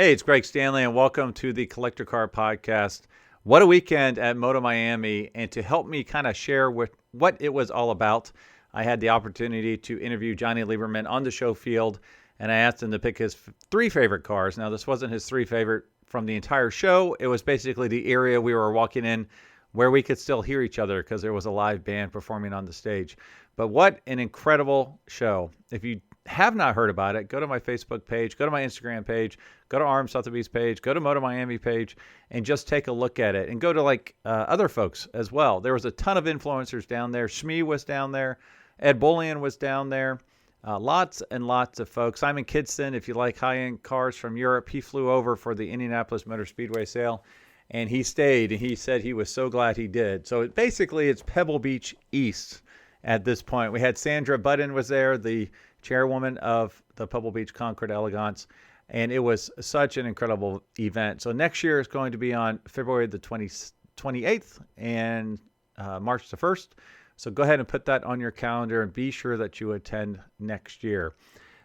Hey, it's Greg Stanley, and welcome to the Collector Car Podcast. What a weekend at Moda Miami, and to help me kind of share what it was all about, I had the opportunity to interview Jonny Lieberman on the show field, and I asked him to pick his three favorite cars. Now, this wasn't his three favorite from the entire show. It was basically the area we were walking in where we could still hear each other because there was a live band performing on the stage. But what an incredible show. If you have not heard about it, go to my Facebook page, go to my Instagram page, go to Sotheby's page, go to Moda Miami page, and just take a look at it. And go to other folks as well. There was a ton of influencers down there. Shmee was down there. Ed Bullion was down there. Lots and lots of folks. Simon Kidston, if you like high-end cars from Europe, he flew over for the Indianapolis Motor Speedway sale, and he stayed, and he said he was so glad he did. So it's Pebble Beach East at this point. We had Sandra Budden was there, the chairwoman of the Pebble Beach Concord Elegance, and it was such an incredible event. So next year is going to be on February the 28th and March the 1st. So go ahead and put that on your calendar and be sure that you attend next year.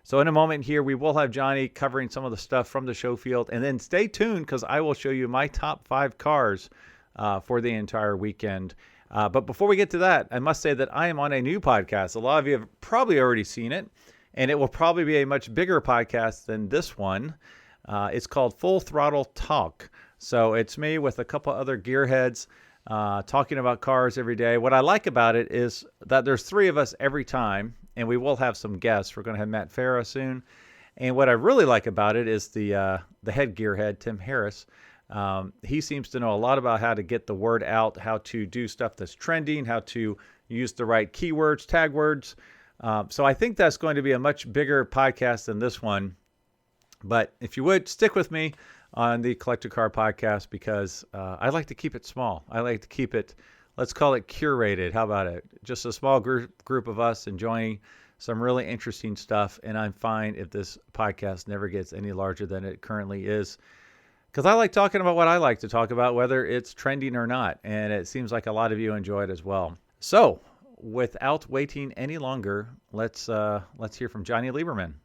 So in a moment here, we will have Jonny covering some of the stuff from the show field, and then stay tuned because I will show you my top 5 cars for the entire weekend. But before we get to that, I must say that I am on a new podcast. A lot of you have probably already seen it, and it will probably be a much bigger podcast than this one. It's called Full Throttle Talk. So it's me with a couple other gearheads talking about cars every day. What I like about it is that there's 3 of us every time, and we will have some guests. We're going to have Matt Farah soon. And what I really like about it is the head gearhead, Tim Harris. He seems to know a lot about how to get the word out, how to do stuff that's trending, how to use the right keywords, tag words. So I think that's going to be a much bigger podcast than this one. But if you would, stick with me on the Collector Car Podcast because I like to keep it small. I like to keep it, let's call it curated. How about it? Just a small group of us enjoying some really interesting stuff. And I'm fine if this podcast never gets any larger than it currently is. Because I like talking about what I like to talk about, whether it's trending or not. And it seems like a lot of you enjoy it as well. So without waiting any longer, let's hear from Jonny Lieberman.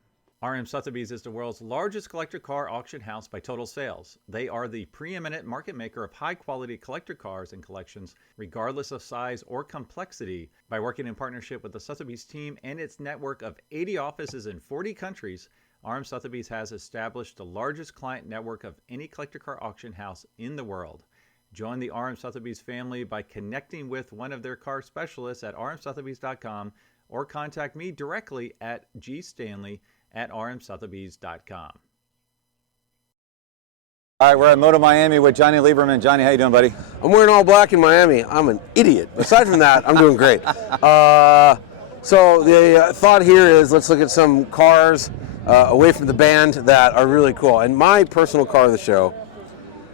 RM Sotheby's is the world's largest collector car auction house by total sales. They are the preeminent market maker of high-quality collector cars and collections, regardless of size or complexity. By working in partnership with the Sotheby's team and its network of 80 offices in 40 countries, RM Sotheby's has established the largest client network of any collector car auction house in the world. Join the RM Sotheby's family by connecting with one of their car specialists at rmsotheby's.com or contact me directly at gstanley@rmsotheby's.com. All right, we're at Moda Miami with Jonny Lieberman. Jonny, how you doing, buddy? I'm wearing all black in Miami. I'm an idiot. Aside from that, I'm doing great. So the thought here is let's look at some cars away from the band that are really cool. And my personal car of the show,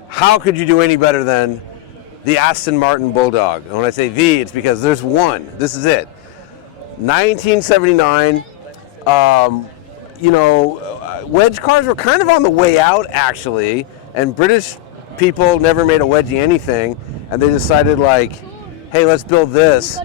how could you do any better than the Aston Martin Bulldog? And when I say the, it's because there's one. This is it. 1979. Wedge cars were kind of on the way out, actually, and British people never made a wedgie anything, and they decided, hey, let's build this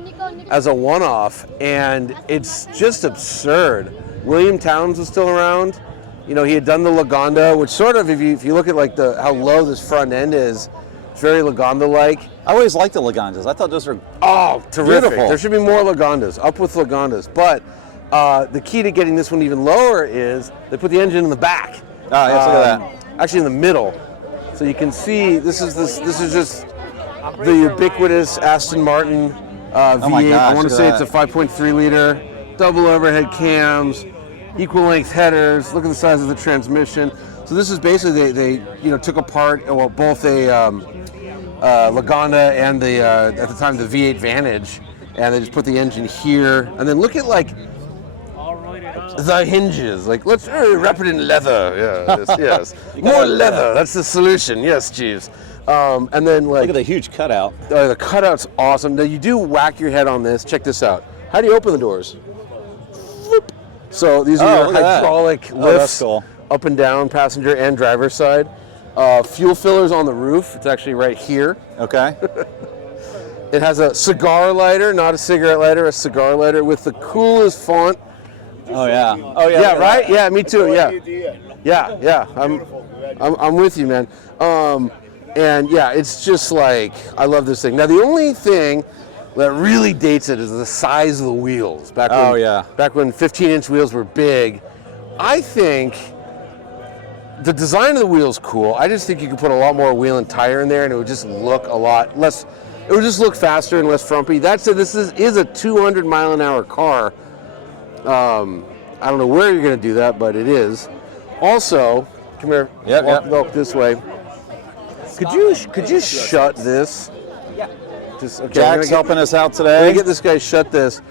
as a one-off, and it's just absurd. William Townes was still around. He had done the Lagonda, which sort of, if you look at how low this front end is, it's very Lagonda-like. I always liked the Lagondas. I thought those were terrific. Beautiful. There should be more Lagondas, up with Lagondas, but the key to getting this one even lower is they put the engine in the back. Oh, yes, look at that. Actually, in the middle, so you can see this is just the ubiquitous Aston Martin V8. Oh my gosh, I want to say it's a 5.3 liter, double overhead cams, equal length headers. Look at the size of the transmission. So this is basically they took apart both a Lagonda and the at the time the V8 Vantage, and they just put the engine here, and then look at the hinges. Let's wrap it in leather. Yes. More leather. That's the solution. Yes, Jeeves. And then look at the huge cutout. The cutout's awesome. Now you do whack your head on this. Check this out. How do you open the doors? Whoop. So these are your hydraulic lifts up and down, passenger and driver's side. Fuel fillers on the roof. It's actually right here. Okay. It has a cigar lighter, not a cigarette lighter, a cigar lighter with the coolest font. Oh yeah. Yeah, right? Yeah, me too. Yeah. Yeah. I'm with you, man. And yeah, it's just like, I love this thing. Now, the only thing that really dates it is the size of the wheels. Back when 15-inch wheels were big. I think the design of the wheel's cool. I just think you could put a lot more wheel and tire in there, and it would just look a lot less. It would just look faster and less frumpy. That said, this is a 200-mile-an-hour car. I don't know where you're going to do that, but it is. Also, come here. Walk this way. Could you shut this? Yeah. Okay, Jack's helping us out today. Let me get this guy shut this.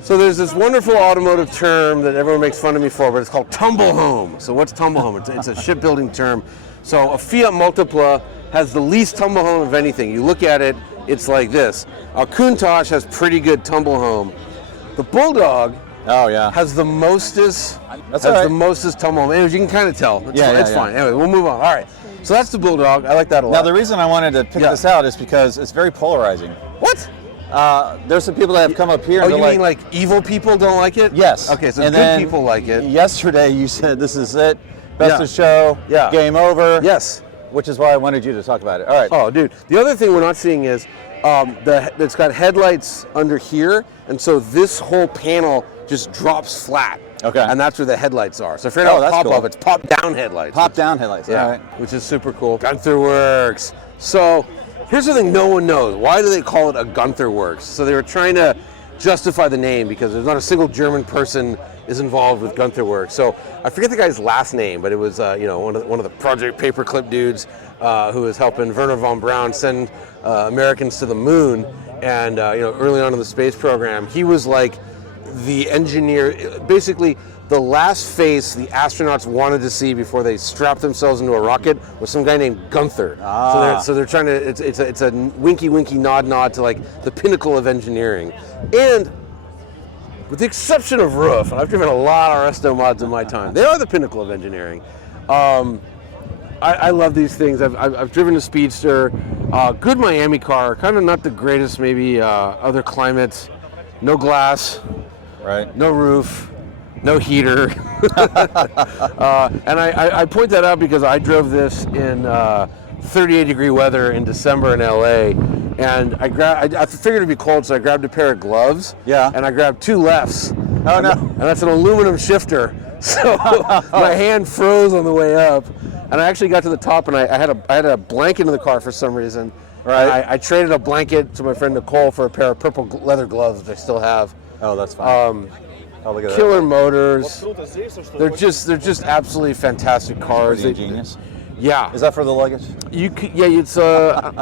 So there's this wonderful automotive term that everyone makes fun of me for, but it's called tumble home. So what's tumble home? It's a shipbuilding term. So a Fiat Multipla has the least tumble home of anything. You look at it, it's like this. A Countach has pretty good tumble home. The Bulldog has the mostest. The mostest tumble home. Anyways, you can kind of tell. It's fine. Anyway, we'll move on. All right. So that's the Bulldog. I like that a lot. Now the reason I wanted to pick this out is because it's very polarizing. What? There's some people that have come up here. Oh, you mean like evil people don't like it? Yes. Okay, so good people like it. Yesterday you said this is it, best of show, game over. Yes. Which is why I wanted you to talk about it. All right. Oh, dude. The other thing we're not seeing is it's got headlights under here, and so this whole panel just drops flat. Okay. And that's where the headlights are. So if you're not pop-up, it's pop-down headlights. Pop-down headlights. Yeah. All right. Which is super cool. Gunther Werks. So here's the thing no one knows. Why do they call it a Gunther Werks? So they were trying to justify the name because there's not a single German person is involved with Gunther Werks. So I forget the guy's last name, but it was one of the Project Paperclip dudes who was helping Wernher von Braun send Americans to the moon. And early on in the space program, he was like the engineer, basically the last face the astronauts wanted to see before they strapped themselves into a rocket was some guy named Gunther. So they're trying to, it's a winky nod to like the pinnacle of engineering. And with the exception of Roof, and I've driven a lot of resto mods in my time, they are the pinnacle of engineering. I love these things. I've driven a Speedster, good Miami car, kind of not the greatest maybe other climates, no glass. Right. No roof, no heater. And I point that out because I drove this in 38-degree weather in December in LA, and I figured it'd be cold, so I grabbed a pair of gloves. Yeah. And I grabbed two lefts. Oh no. And that's an aluminum shifter. So my hand froze on the way up, and I actually got to the top, and I had a blanket in the car for some reason. Right. I traded a blanket to my friend Nicole for a pair of purple leather gloves, which I still have. Oh, that's fine. Look at Killer motors. They're just absolutely fantastic cars. Pretty ingenious. Yeah. Is that for the luggage? You could, it's the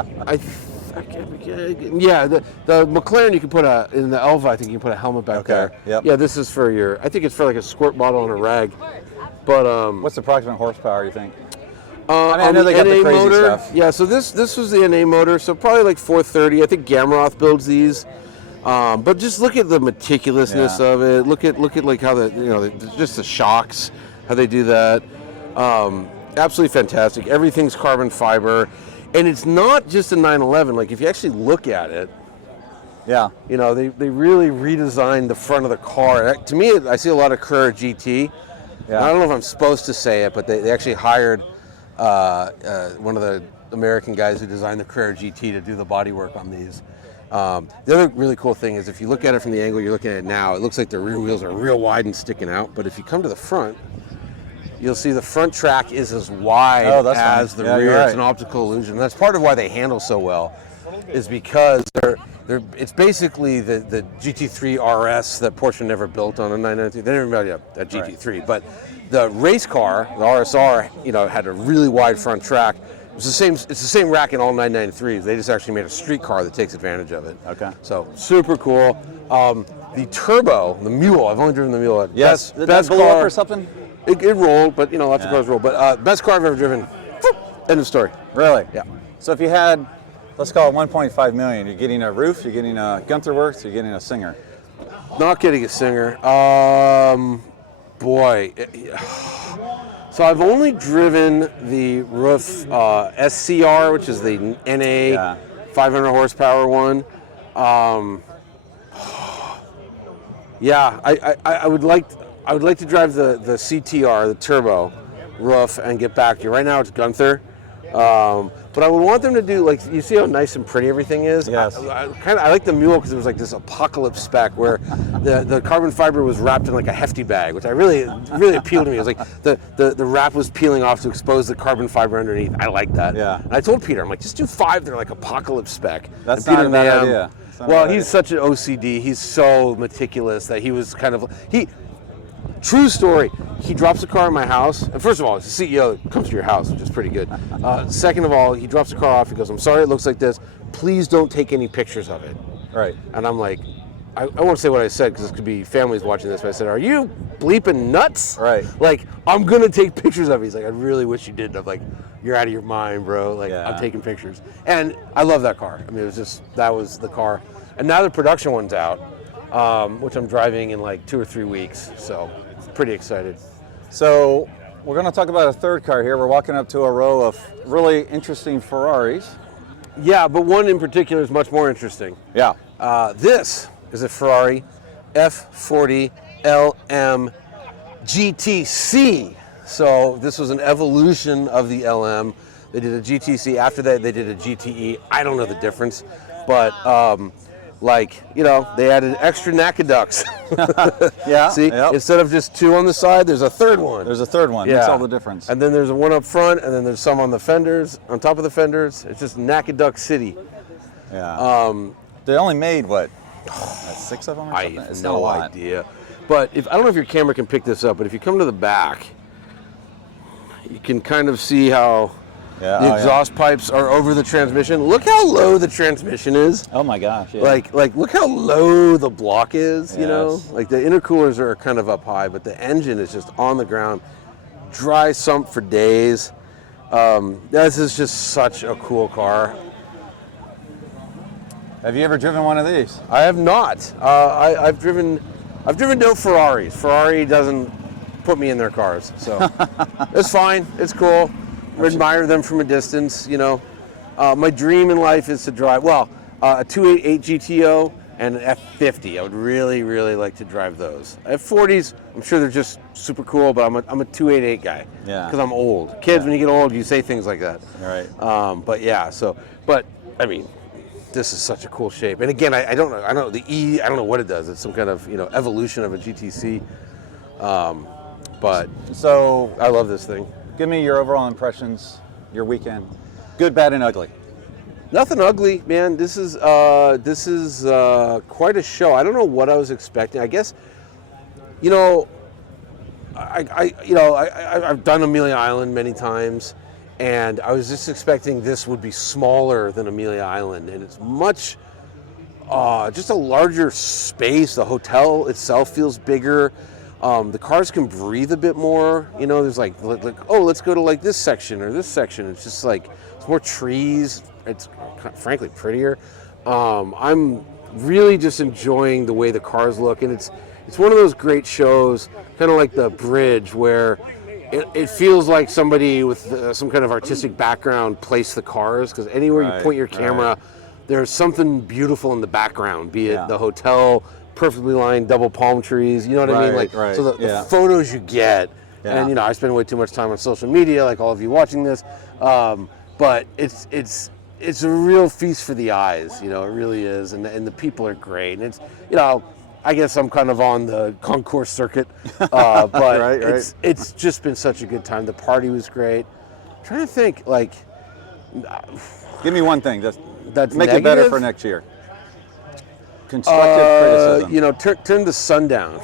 McLaren you can put in the Elva. I think you can put a helmet back there. Yep. Yeah, this is for I think it's for like a squirt bottle and a rag. But what's the approximate horsepower you think? I know they got the crazy motor, stuff. Yeah, so this was the NA motor, so probably like 430. I think Gamroth builds these. But just look at the meticulousness of it. Look at like how just the shocks, how they do that. Absolutely fantastic. Everything's carbon fiber, and it's not just a 911. Like if you actually look at it, they really redesigned the front of the car. To me, I see a lot of Carrera GT. Yeah. I don't know if I'm supposed to say it, but they actually hired one of the American guys who designed the Carrera GT to do the body work on these. The other really cool thing is if you look at it from the angle you're looking at it now, it looks like the rear wheels are real wide and sticking out. But if you come to the front, you'll see the front track is as wide as the rear. Right. It's an optical illusion. That's part of why they handle so well, is because it's basically the GT3 RS that Porsche never built on a 993. They never made a GT3, right. But the race car, the RSR, had a really wide front track. It's the same rack in all 993s. They just actually made a street car that takes advantage of it. Okay. So super cool. The turbo, the mule. I've only driven the mule. Yes. Best car car or something. It rolled, but lots of cars roll. But best car I've ever driven. End of story. Really? Yeah. So if you had, let's call it 1.5 million, you're getting a roof, you're getting a Gunther Werks, you're getting a Singer. Not getting a Singer. Boy. So I've only driven the Roof SCR, which is the NA 500 horsepower one. I would like to drive the CTR, the turbo, roof and get back to you. Right now it's Gunther. But I would want them to do, like, you see how nice and pretty everything is? Yes. I like the mule because it was like this apocalypse spec where the carbon fiber was wrapped in like a hefty bag, which really appealed to me. It was like the wrap was peeling off to expose the carbon fiber underneath. I like that. Yeah. And I told Peter, I'm like, just do 5. They're like apocalypse spec. That's and not Peter, a bad man, idea. Well, he's such an OCD. He's so meticulous that he was kind of true story. He drops a car in my house. And first of all, it's the CEO that comes to your house, which is pretty good. Second of all, he drops the car off. He goes, I'm sorry it looks like this. Please don't take any pictures of it. Right. And I'm like, I won't say what I said because this could be families watching this, but I said, are you bleeping nuts? Right. Like, I'm going to take pictures of it. He's like, I really wish you didn't. I'm like, you're out of your mind, bro. Like, Yeah. I'm taking pictures. And I love that car. I mean, that was the car. And now the production one's out, which I'm driving in like 2 or 3 weeks. So, pretty excited. So we're going to talk about a third car here. We're walking up to a row of really interesting Ferraris. Yeah, but one in particular is much more interesting. Yeah. This is a Ferrari F40 LM GTC. So this was an evolution of the LM. They did a GTC. After that, they did a GTE. I don't know the difference, but they added extra NACADUCs. Yeah. See, Yep. instead of just 2 on the side, there's a third one. There's a third one. Yeah. That's all the difference. And then there's a one up front, and then there's some on the fenders, on top of the fenders. It's just NACADUC City. Yeah. They only made what? 6 of them or I something? have It's not a no lot. idea. But I don't know if your camera can pick this up, but if you come to the back, you can kind of see how Yeah. the exhaust pipes are over the transmission. Look how low the transmission is. Oh my gosh. Yeah. Like look how low the block is, you know? Yes. Like the intercoolers are kind of up high, but the engine is just on the ground. Dry sump for days. This is just such a cool car. Have you ever driven one of these? I have not. I've driven no Ferraris. Ferrari doesn't put me in their cars, so it's fine. It's cool. I admire them from a distance. You know, my dream in life is to drive a 288 GTO and an F50. I would really, really like to drive those. F40s, I'm sure they're just super cool, but I'm a 288 guy. Yeah. Because I'm old. Kids, when you get old, you say things like that. Right. But I mean, this is such a cool shape. And again, I don't know. I don't know what it does. It's some kind of evolution of a GTC. But So I love this thing. give me your overall impressions, your weekend. Good, bad, and ugly. Nothing ugly, man. This is quite a show. I don't know what I was expecting. I guess, I've done Amelia Island many times, and I was just expecting this would be smaller than Amelia Island, and it's much, just a larger space. The hotel itself feels bigger. The cars can breathe a bit more. There's like, let's go to like this section or this section. It's just like, it's more trees. It's frankly prettier. I'm really just enjoying the way the cars look, and it's one of those great shows, kind of like the Bridge, where it feels like somebody with some kind of artistic background placed the cars, because anywhere you point your camera, there's something beautiful in the background, be it the hotel, perfectly lined double palm trees, you know what I mean? So the photos you get, and I spend way too much time on social media, like all of you watching this, but it's a real feast for the eyes, it really is, and the people are great, and it's, I guess I'm kind of on the concourse circuit, but it's just been such a good time. The party was great. I'm trying to think, Give me one thing that's make negative? it better for next year. Constructive criticism. Turn the sun down.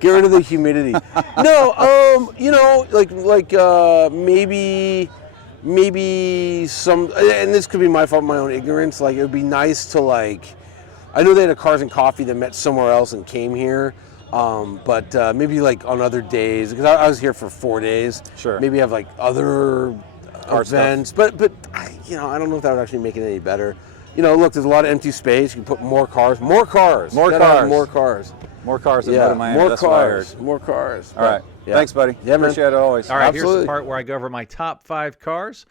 Get rid of the humidity. No, maybe some, and this could be my fault, my own ignorance. Like, it would be nice to I know they had a Cars and Coffee that met somewhere else and came here, but maybe on other days, because I was here for 4 days. Sure. Maybe have other Car events, but I don't know if that would actually make it any better. Look, there's a lot of empty space. You can put more cars. More cars than Moda Miami. More That's cars. wired. More cars. All right. Yeah. Thanks, buddy. Yeah, man. Appreciate it always. All right, Absolutely. here's the part where I go over my top 5 cars.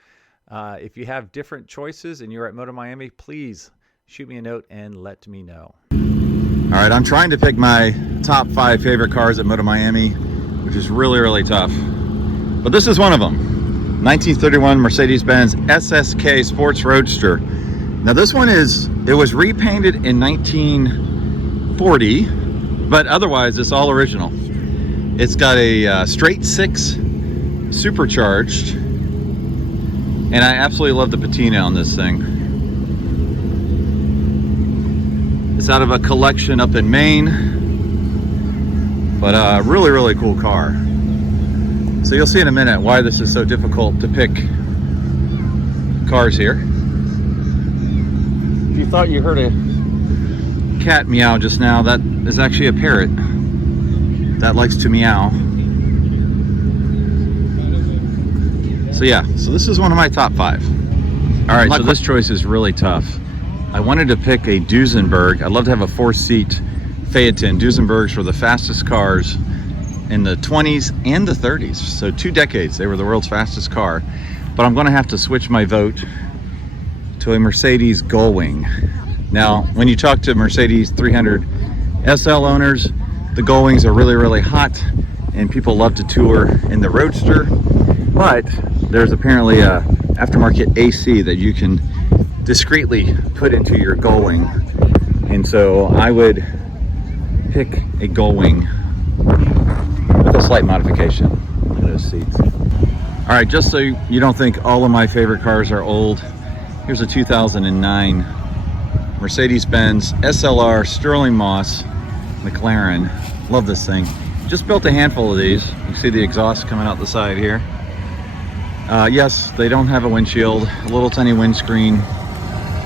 If you have different choices and you're at Moda Miami, please shoot me a note and let me know. All right, I'm trying to pick my top 5 favorite cars at Moda Miami, which is really, really tough. But this is one of them. 1931 Mercedes-Benz SSK Sports Roadster. Now this one it was repainted in 1940, but otherwise it's all original. It's got a straight six supercharged, and I absolutely love the patina on this thing. It's out of a collection up in Maine, but a really, really cool car. So you'll see in a minute why this is so difficult to pick cars here. If you thought you heard a cat meow just now, that is actually a parrot that likes to meow. So yeah, so this is one of my top 5. All right, so this choice is really tough. I wanted to pick a Duesenberg. I'd love to have a 4-seat Phaeton. Duesenbergs were the fastest cars in the 20s and the 30s. So 2 decades, they were the world's fastest car. But I'm gonna have to switch my vote to a Mercedes Gullwing. Now, when you talk to Mercedes 300 SL owners, the Gullwings are really, really hot, and people love to tour in the Roadster. But there's apparently a aftermarket AC that you can discreetly put into your Gullwing. And so I would pick a Gullwing with a slight modification. Look at those seats. All right, just so you don't think all of my favorite cars are old, here's a 2009 Mercedes-Benz SLR Sterling Moss McLaren. Love this thing. Just built a handful of these. You can see the exhaust coming out the side here. Yes, they don't have a windshield, a little tiny windscreen,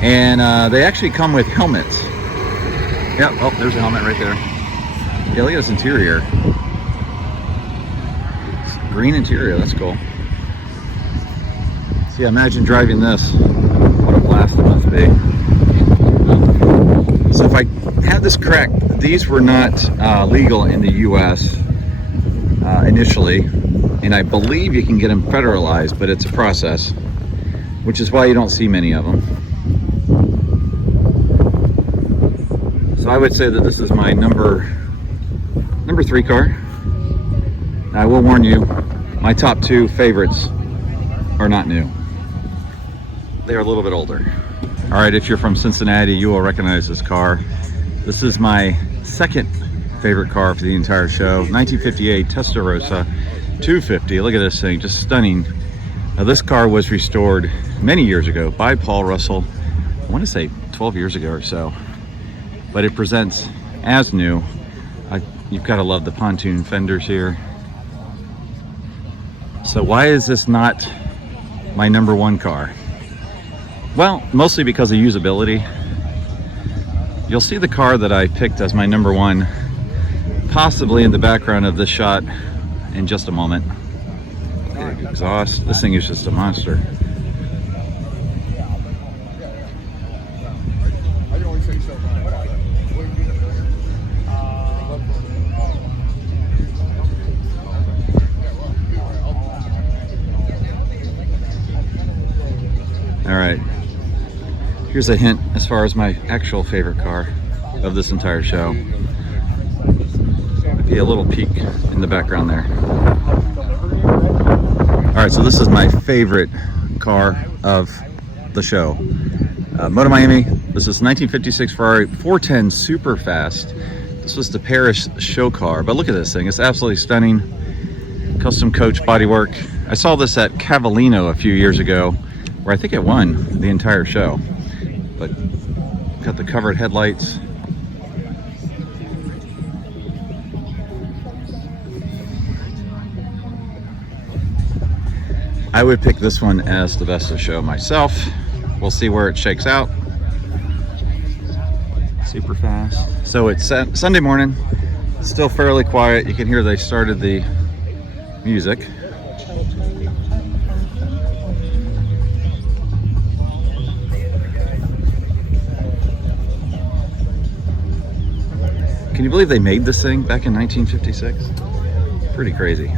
and they actually come with helmets. Yep, oh, there's a helmet right there. Yeah, look at this interior. Green interior, that's cool. So yeah, imagine driving this. What a blast it must be. So if I have this correct, these were not legal in the US initially, and I believe you can get them federalized, but it's a process, which is why you don't see many of them. So I would say that this is my number 3 car. I will warn you, my top 2 favorites are not new. They're a little bit older. All right, if you're from Cincinnati, you will recognize this car. This is my second favorite car for the entire show. 1958 Testarossa 250. Look at this thing, just stunning. Now this car was restored many years ago by Paul Russell. I want to say 12 years ago or so. But it presents as new. You've got to love the pontoon fenders here. So why is this not my number 1 car? Well, mostly because of usability. You'll see the car that I picked as my number 1 possibly in the background of this shot in just a moment. Okay, exhaust. This thing is just a monster. All right, here's a hint as far as my actual favorite car of this entire show. Be a little peek in the background there. All right, so this is my favorite car of the show. Moda Miami. This is 1956 Ferrari 410 Super Fast. This was the Paris show car, but look at this thing. It's absolutely stunning. Custom coach bodywork. I saw this at Cavallino a few years ago, where I think it won the entire show. But got the covered headlights. I would pick this one as the best of the show myself. We'll see where it shakes out. Super fast. So it's Sunday morning, still fairly quiet. You can hear they started the music. Can you believe they made this thing back in 1956? Pretty crazy.